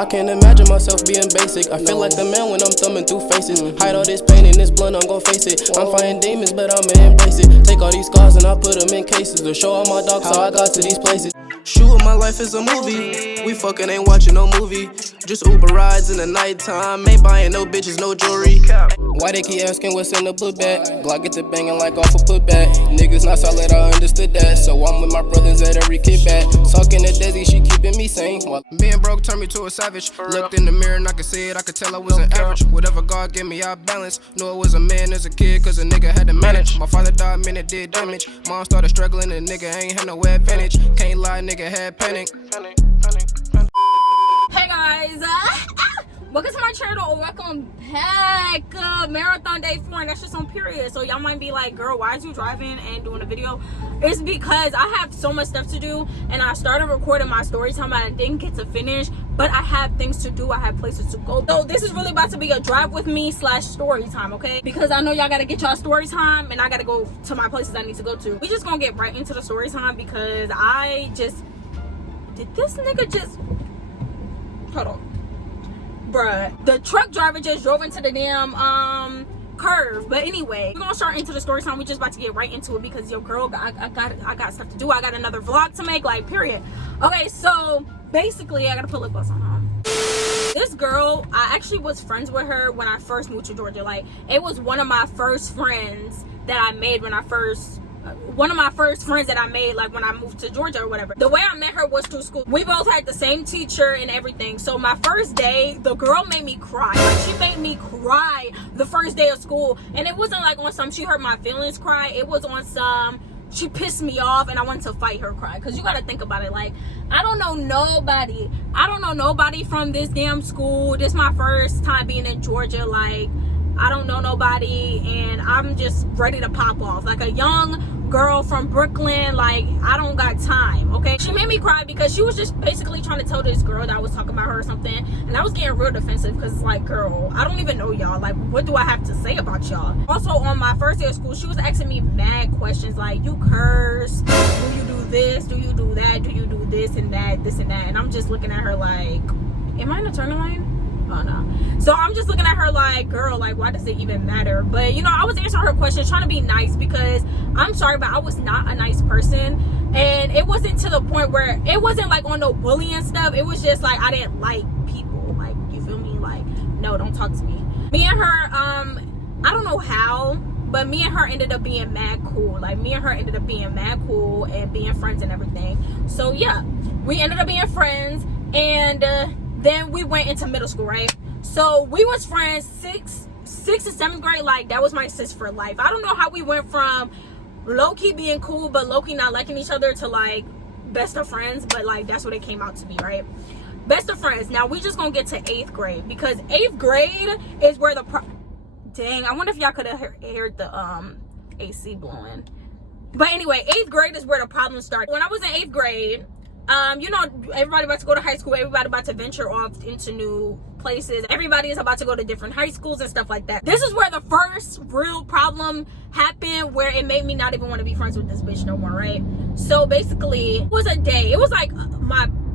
I can't imagine myself being basic. I feel like the man when I'm thumbing through faces. Hide all this pain and this blunt, I'm gon' face it. I'm fighting demons, but I'ma embrace it. Take all these scars and I put them in cases to show all my dogs how I got to these places. Shoot, my life is a movie. We fucking ain't watching no movie. Just Uber rides in the nighttime. Ain't buying no bitches, no jewelry. Why they keep asking what's in the book bag? Glock get to banging like off a putback. Niggas not solid, I understood that. So I'm with my brothers at every kickback. Talking to Desi, she keeping me sane. While being broke turned me to a savage. Looked in the mirror and I could see it, I could tell I wasn't average. Whatever God gave me, I balanced. Knew I was a man as a kid, cause a nigga had to manage. My father died, man, it did damage. Mom started struggling, and nigga ain't had no advantage. Can't lie, nigga had panic. Hey guys, welcome to my channel. Welcome back. Marathon day 4, and that's just on period. So y'all might be like, girl, why is you driving and doing a video? It's because I have so much stuff to do, and I started recording my story time, and I didn't get to finish, but I have things to do. I have places to go. So this is really about to be a drive with me / story time, okay? Because I know y'all gotta get y'all story time, and I gotta go to my places I need to go to. We just gonna get right into the story time because did this nigga just hold on, bruh, the truck driver just drove into the damn curve. But anyway, we're gonna start into the story time. We just about to get right into it because yo girl, I got stuff to do. I got another vlog to make, like, period. Okay, so basically I gotta put lip gloss on. This girl, I actually was friends with her when I first moved to Georgia. Like, it was one of my first friends that I made when I first like when I moved to Georgia or whatever. The way I met her was through school. We both had the same teacher and everything. So my first day, the girl made me cry. Like, she made me cry the first day of school. And it wasn't like on some she hurt my feelings cry. It was on some she pissed me off and I wanted to fight her cry. Because you got to think about it. Like, I don't know nobody from this damn school. This is my first time being in Georgia. Like, I don't know nobody, and I'm just ready to pop off like a young girl from Brooklyn. Like, I don't got time, okay? She made me cry because she was just basically trying to tell this girl that I was talking about her or something, and I was getting real defensive because, like, girl, I don't even know y'all. Like, what do I have to say about y'all? Also, on my first day of school, she was asking me mad questions like, you curse, do you do this, do you do that, do you do this and that, and I'm just looking at her like, am I in a turning lane? Oh no. So I'm just looking at her like, girl, like, why does it even matter? But you know, I was answering her questions, trying to be nice, because I'm sorry, but I was not a nice person. And it wasn't to the point where it wasn't like on no bullying stuff. It was just like I didn't like people. Like, you feel me? Like, no, don't talk to me. Me and her, I don't know how, but me and her ended up being mad cool. Like, me and her ended up being mad cool and being friends and everything. So yeah, we ended up being friends, and then we went into middle school, right? So we was friends 6th to 7th grade. Like, that was my sis for life. I don't know how we went from low-key being cool but low-key not liking each other to like best of friends, but like that's what it came out to be, right? Best of friends. Now we just gonna get to 8th grade, because 8th grade is where the dang, I wonder if y'all could have heard the AC blowing. But anyway, 8th grade is where the problem started. When I was in 8th grade, you know, everybody about to go to high school, everybody about to venture off into new places, everybody is about to go to different high schools and stuff like that. This is where the first real problem happened, where it made me not even want to be friends with this bitch no more, right? So basically, it was a day, it was like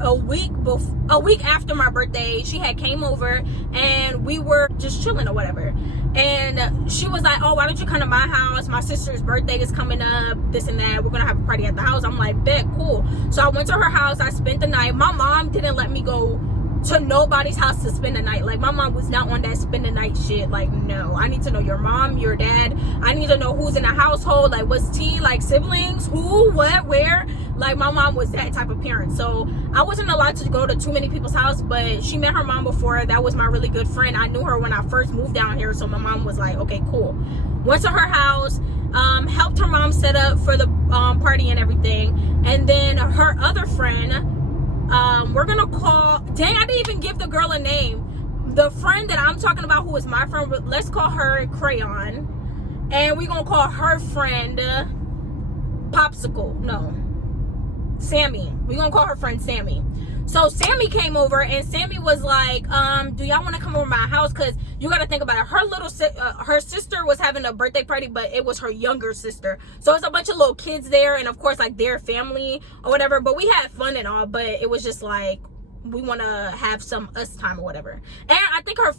a week after my birthday. She had came over and we were just chilling or whatever, and she was like, oh, why don't you come to my house, my sister's birthday is coming up, this and that, we're gonna have a party at the house. I'm like, bet, cool. So I went to her house, I spent the night. My mom didn't let me go to nobody's house to spend the night. Like, my mom was not on that spend the night shit. Like, no, I need to know your mom, your dad, I need to know who's in the household, like what's tea, like siblings, who, what, where. Like, my mom was that type of parent. So I wasn't allowed to go to too many people's house, but she met her mom before. That was my really good friend. I knew her when I first moved down here, so my mom was like, okay, cool. Went to her house, helped her mom set up for the party and everything. And then her other friend, we're gonna call, dang, I didn't even give the girl a name. The friend that I'm talking about, who is my friend, let's call her Crayon, and we're gonna call her friend Popsicle. No, Sammy. We're gonna call her friend Sammy. So Sammy came over, and Sammy was like, do y'all want to come over to my house? Because you got to think about it. Her sister was having a birthday party, but it was her younger sister. So it's a bunch of little kids there, and of course, like, their family or whatever. But we had fun and all, but it was just like, we want to have some us time or whatever. And I think her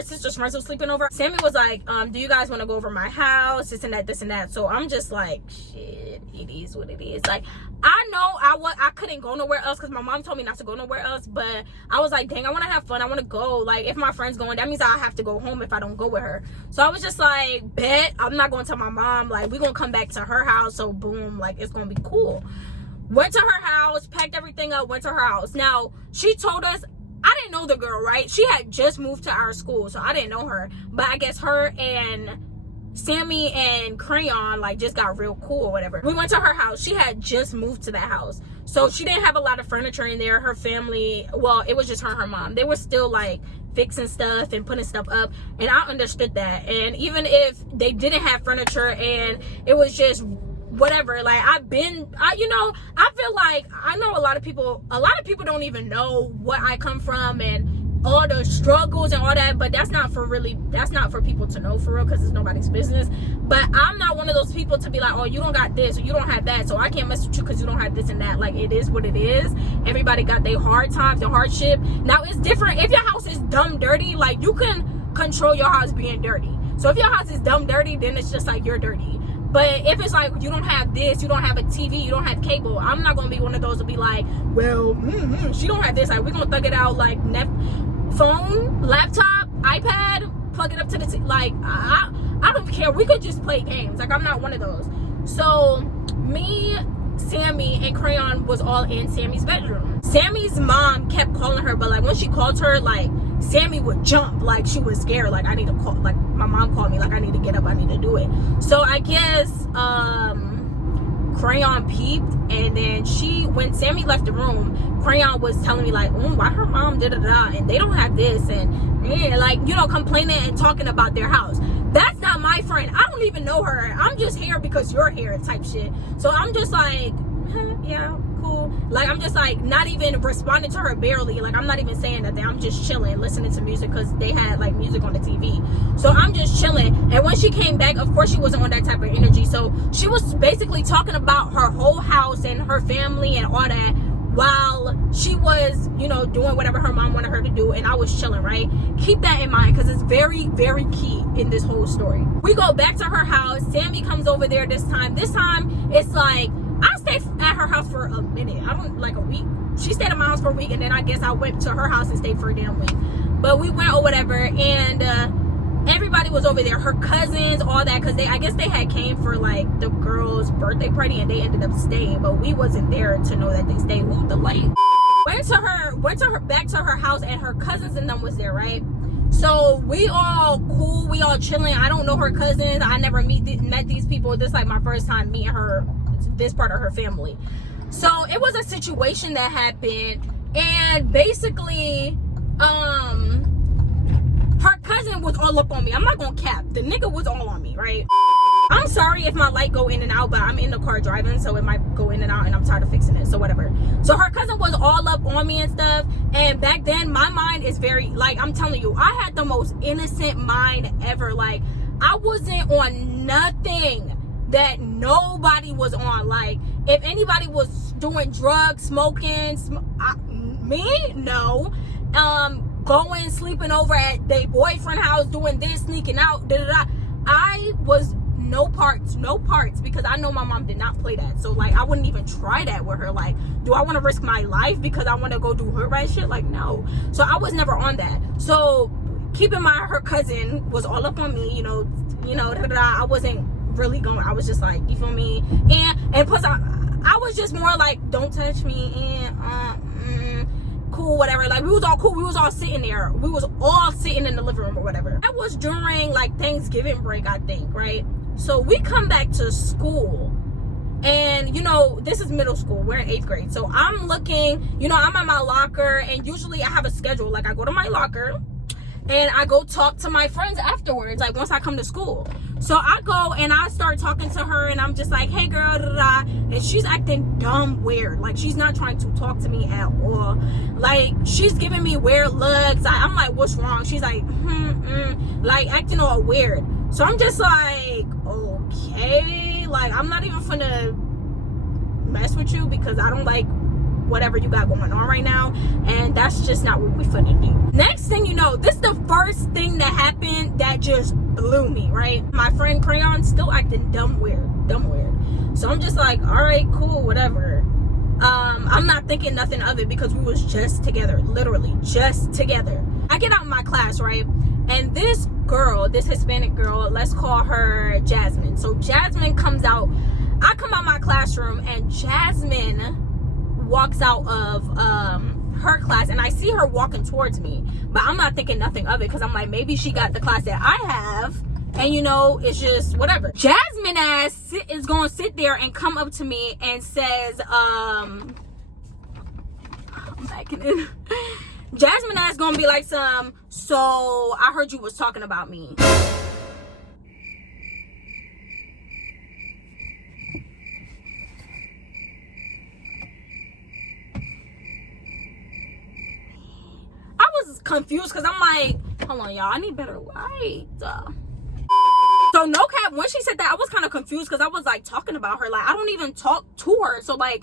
sister's friends was sleeping over. Sammy was like, do you guys want to go over my house, this and that. So I'm just like, shit, it is what it is. Like, I know I couldn't go nowhere else because my mom told me not to go nowhere else, but I was like, dang, I want to have fun, I want to go. Like, if my friend's going, that means I have to go home if I don't go with her. So I was just like, bet, I'm not going to tell my mom, like, we're gonna come back to her house, so boom, like, it's gonna be cool. Went to her house, packed everything up, went to her house. Now, she told us, I didn't know the girl, right? She had just moved to our school, so I didn't know her. But I guess her and Sammy and Crayon, like, just got real cool or whatever. We went to her house. She had just moved to that house. So she didn't have a lot of furniture in there. Her family, well, it was just her and her mom. They were still, like, fixing stuff and putting stuff up. And I understood that. And even if they didn't have furniture and it was just whatever, like, I feel like I know a lot of people don't even know what I come from and all the struggles and all that, but that's not for people to know for real, because it's nobody's business. But I'm not one of those people to be like, oh, you don't got this or you don't have that, so I can't mess with you because you don't have this and that. Like, it is what it is. Everybody got their hard times, their hardship. Now, it's different if your house is dumb dirty. Like, you can control your house being dirty. So if your house is dumb dirty, then it's just like you're dirty. But if it's like you don't have this, you don't have a TV, you don't have cable, I'm not gonna be one of those to be like, well, she don't have this. Like, we're gonna thug it out, like, phone, laptop, iPad, plug it up to the like, I don't care. We could just play games. Like, I'm not one of those. So me, Sammy, and Crayon was all in Sammy's bedroom. Sammy's mom kept calling her, but like when she called her, like, Sammy would jump, like she was scared, like, I need to call, like, my mom called me, like, I need to get up, I need to do it. So I guess Crayon peeped, and then when Sammy left the room, Crayon was telling me like, why her mom da-da-da, and they don't have this, and like, you know, complaining and talking about their house. That's not my friend. I don't even know her. I'm just here because you're here type shit. So I'm just like, yeah, cool. Like, I'm just like not even responding to her, barely. Like, I'm not even saying nothing. I'm just chilling, listening to music because they had like music on the TV. So I'm just chilling. And when she came back, of course she wasn't on that type of energy. So she was basically talking about her whole house and her family and all that while she was, you know, doing whatever her mom wanted her to do, and I was chilling, right? Keep that in mind because it's very, very key in this whole story. We go back to her house. Sammy comes over there this time. This time it's like I stayed at her house for a minute. I don't, like, a week. She stayed at my house for a week, and then I guess I went to her house and stayed for a damn week. But we went or whatever, and everybody was over there, her cousins, all that, because I guess they had came for like the girl's birthday party and they ended up staying, but we wasn't there to know that they stayed. Ooh, the light. Went to her back to her house, and her cousins and them was there, right? So we all cool, we all chilling. I don't know her cousins. I never met these people. This is like my first time meeting her, this part of her family. So it was a situation that happened, and basically her cousin was all up on me. I'm not gonna cap. The nigga was all on me, right? I'm sorry if my light go in and out, but I'm in the car driving, so it might go in and out, and I'm tired of fixing it, so whatever. So her cousin was all up on me and stuff, and back then, my mind is very, like, I'm telling you, I had the most innocent mind ever. Like, I wasn't on nothing that nobody was on. Like, if anybody was doing drugs, smoking, me? No. Going, sleeping over at their boyfriend house, doing this, sneaking out, da-da-da. I was no parts, because I know my mom did not play that. So, like, I wouldn't even try that with her. Like, do I want to risk my life because I want to go do her right shit? Like, no. So I was never on that. So keep in mind, her cousin was all up on me, you know, da-da-da. I wasn't really going. I was just like, you feel me? And plus I was just more like, don't touch me, and cool, whatever. Like, we was all cool. We was all sitting there. We was all sitting in the living room or whatever. That was during like Thanksgiving break, I think, right? So we come back to school, and you know, this is middle school. We're in 8th grade. So I'm looking, you know, I'm at my locker, and usually I have a schedule. Like, I go to my locker and I go talk to my friends afterwards, like once I come to school. So I go and I start talking to her, and I'm just like, hey girl, da-da-da. And she's acting dumb weird. Like, she's not trying to talk to me at all. Like, she's giving me weird looks. I'm like, what's wrong? She's like, like acting all weird. So I'm just like, okay, like, I'm not even finna mess with you because I don't like whatever you got going on right now, and that's just not what we finna do. Next thing you know, this is the first thing that happened that just blew me, right? My friend Crayon still acting dumb weird. So I'm just like, all right, cool, whatever. I'm not thinking nothing of it because we was just together, literally just together. I get out in my class, right? And this girl, this Hispanic girl, let's call her Jasmine. So Jasmine comes out. I come out my classroom and Jasmine walks out of her class, and I see her walking towards me, but I'm not thinking nothing of it because I'm like, maybe she got the class that I have, and you know, it's just whatever. Jasmine ass is gonna sit there and come up to me and says, I'm backing in. Jasmine ass gonna be like so I heard you was talking about me. I was confused because I'm like, hold on, y'all, I need better light. So no cap, when she said that, I was kind of confused because I was like talking about her. Like, I don't even talk to her. So like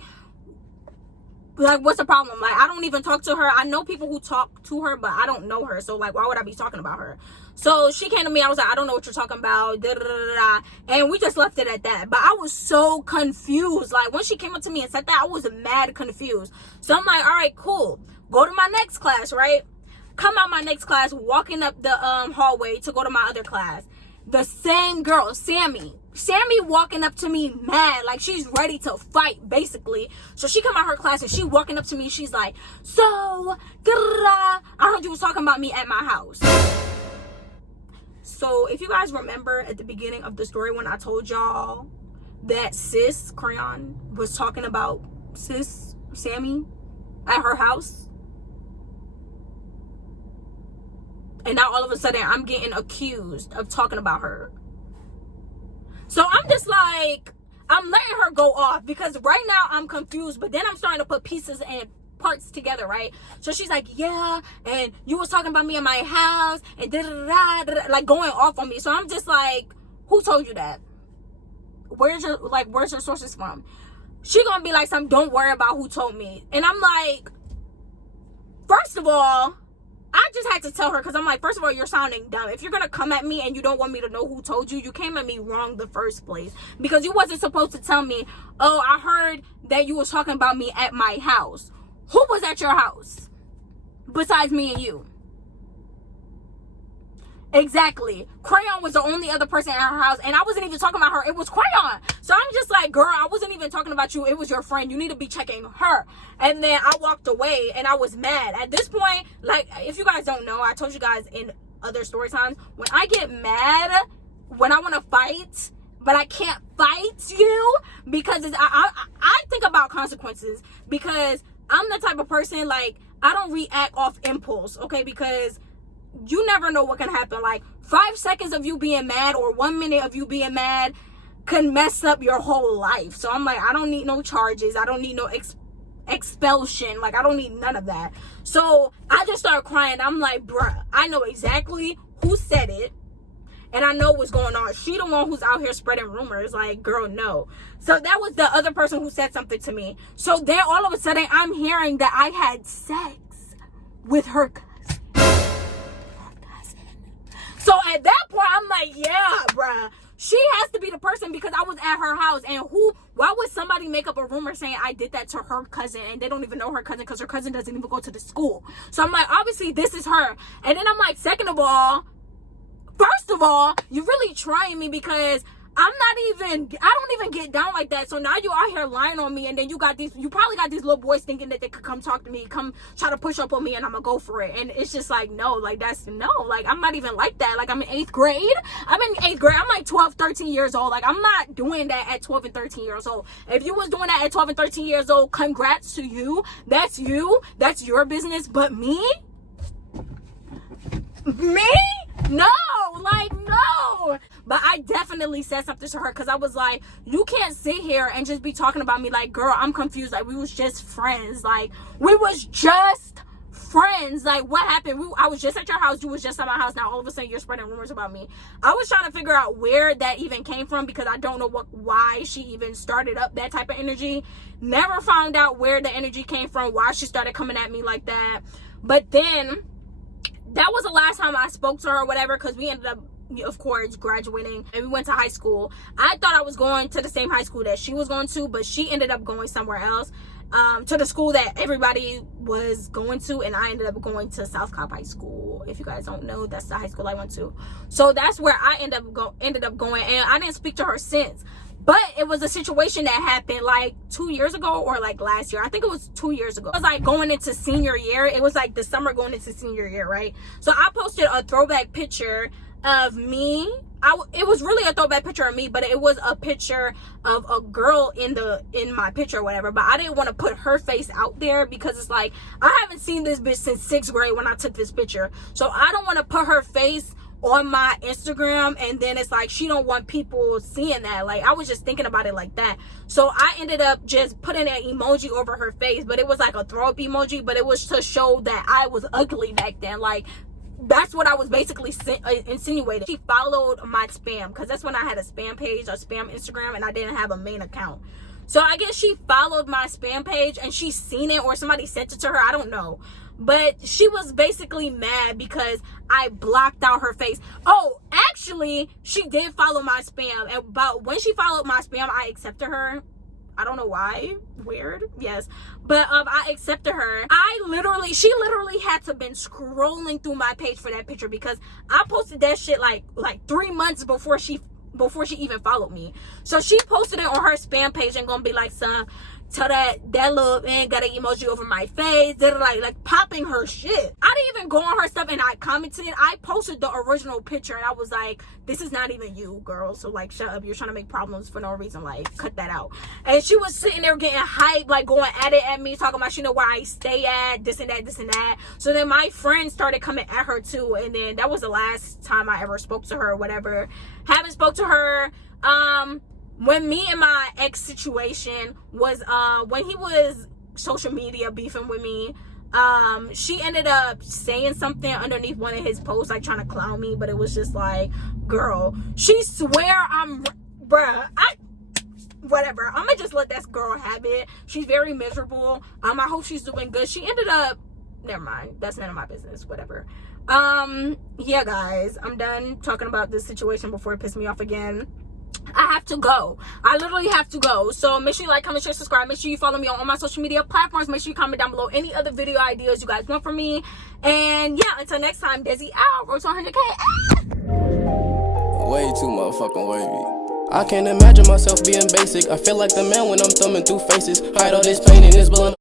what's the problem? Like, I don't even talk to her. I know people who talk to her, but I don't know her. So like, why would I be talking about her? So she came to me. I was like, I don't know what you're talking about. Da, da, da, da. And we just left it at that. But I was so confused. Like, when she came up to me and said that, I was mad confused. So I'm like, all right, cool. Go to my next class, right? Come out my next class, walking up the hallway to go to my other class. The same girl, Sammy walking up to me mad, like she's ready to fight, basically. So she come out her class and she walking up to me. She's like, so, I heard you was talking about me at my house. So if you guys remember at the beginning of the story when I told y'all that sis Crayon was talking about sis Sammy at her house, and now all of a sudden I'm getting accused of talking about her. So I'm just like, I'm letting her go off because right now I'm confused, but then I'm starting to put pieces and parts together, right? So she's like, yeah, and you was talking about me in my house and da-da-da-da, like going off on me. So I'm just like, who told you that? Where's your sources from? She gonna be like, don't worry about who told me. And I'm like, first of all, I just had to tell her because I'm like, first of all, you're sounding dumb. If you're going to come at me and you don't want me to know who told you, you came at me wrong the first place. Because you wasn't supposed to tell me, oh, I heard that you was talking about me at my house. Who was at your house besides me and you? Exactly. Crayon was the only other person at her house, and I wasn't even talking about her. It was Crayon. So I'm just like, girl, I wasn't even talking about you. It was your friend. You need to be checking her. And then I walked away, and I was mad. At this point, like, if you guys don't know, I told you guys in other story times, when I get mad, when I want to fight, but I can't fight you because I think about consequences, because I'm the type of person, like, I don't react off impulse, okay? Because you never know what can happen. Like 5 seconds of you being mad or 1 minute of you being mad can mess up your whole life. So I'm like, I don't need no charges. I don't need no expulsion. Like, I don't need none of that. So I just started crying. I'm like, bruh, I know exactly who said it, and I know what's going on. She the one who's out here spreading rumors. Like, girl, no. So that was the other person who said something to me. So then all of a sudden I'm hearing that I had sex with her cousin. So at that point, I'm like, yeah, bruh. She has to be the person because I was at her house. And why would somebody make up a rumor saying I did that to her cousin and they don't even know her cousin because her cousin doesn't even go to the school? So I'm like, obviously, this is her. And then I'm like, first of all, you're really trying me because I don't even get down like that. So now you out here lying on me, and then you probably got these little boys thinking that they could come talk to me, come try to push up on me, and I'm gonna go for it. And it's just like, no, like like I'm not even like that. Like, I'm in 8th grade. I'm like 12, 13 years old. Like, I'm not doing that at 12 and 13 years old. If you was doing that at 12 and 13 years old, congrats to you. That's you. That's your business. But me? No, like, no. But I definitely said something to her because I was like, you can't sit here and just be talking about me. Like, girl, I'm confused. Like, we was just friends. Like, we was just friends. friends. Like, what happened? I was just at your house. You was just at my house. Now all of a sudden you're spreading rumors about me. I was trying to figure out where that even came from, because I don't know why she even started up that type of energy. Never found out where the energy came from, why she started coming at me like that. But then that was the last time I spoke to her or whatever, because we ended up, of course, graduating and we went to high school. I thought I was going to the same high school that she was going to, but she ended up going somewhere else, to the school that everybody was going to, and I ended up going to South Cobb High School. If you guys don't know, that's the high school I went to. So that's where I ended up going, and I didn't speak to her since. But it was a situation that happened like 2 years ago, or like last year. I think it was 2 years ago. It was like going into senior year. It was like the summer going into senior year, right? So I posted a throwback picture of me. It was really a throwback picture of me, but it was a picture of a girl in my picture or whatever. But I didn't want to put her face out there, because it's like, I haven't seen this bitch since 6th grade when I took this picture. So I don't want to put her face on my Instagram, and then it's like she don't want people seeing that. Like, I was just thinking about it like that. So I ended up just putting an emoji over her face, but it was like a throw up emoji, but it was to show that I was ugly back then. Like, that's what I was basically insinuating. She followed my spam, because that's when I had a spam page, a spam Instagram, and I didn't have a main account. So I guess she followed my spam page and she seen it, or somebody sent it to her, I don't know. But she was basically mad because I blocked out her face. Oh, actually, she did follow my spam. But when she followed my spam, I accepted her. I don't know why. Weird. Yes. But I accepted her. She literally had to been scrolling through my page for that picture, because I posted that shit like 3 months before she even followed me. So she posted it on her spam page and gonna be like, son, tell that little man got an emoji over my face. They're like popping her shit. I didn't even go on her stuff and I commented. I posted the original picture and I was like, this is not even you, girl. So like, shut up. You're trying to make problems for no reason. Like, cut that out. And she was sitting there getting hyped, like going at it at me, talking about she know where I stay at, this and that, this and that. So then my friends started coming at her too. And then that was the last time I ever spoke to her or whatever. Haven't spoke to her. When me and my ex situation was, when he was social media beefing with me, she ended up saying something underneath one of his posts, like trying to clown me, but it was just like, girl, she swear whatever. I'm gonna just let that girl have it. She's very miserable. I hope she's doing good. She ended up, never mind, that's none of my business, whatever. Yeah, guys, I'm done talking about this situation before it pisses me off again. I have to go. I literally have to go. So make sure you like, comment, share, subscribe. Make sure you follow me on all my social media platforms. Make sure you comment down below any other video ideas you guys want from me. And yeah, until next time, Desi out. Road to 100K. Way too motherfucking wavy. I can't imagine myself being basic. I feel like the man when I'm thumbing through faces. Hide all this pain in this blood.